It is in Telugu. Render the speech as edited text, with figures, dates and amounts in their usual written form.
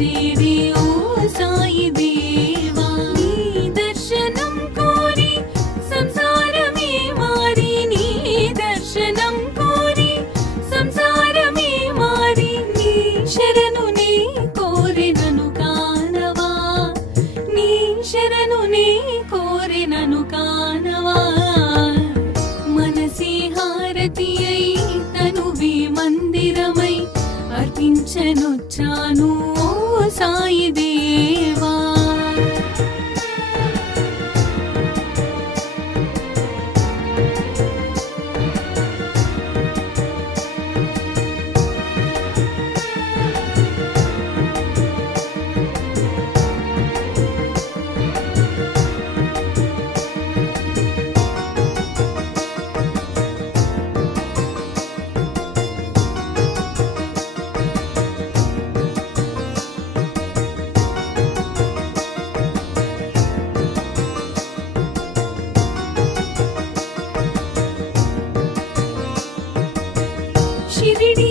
చేరి ఓ సాయి దేవా నీ దర్శనం కోరి సంసారమే మారి నీ దర్శనం కోరి సంసారమే మారి నీ శరణు నీ కోరినను కానవా నీ శరణు నీ కోరినను కానవా మనసి హారతి అయి తనువి మందిరమై అర్పించనొచ్చాను ఓ సాయి దేవా షిరిడి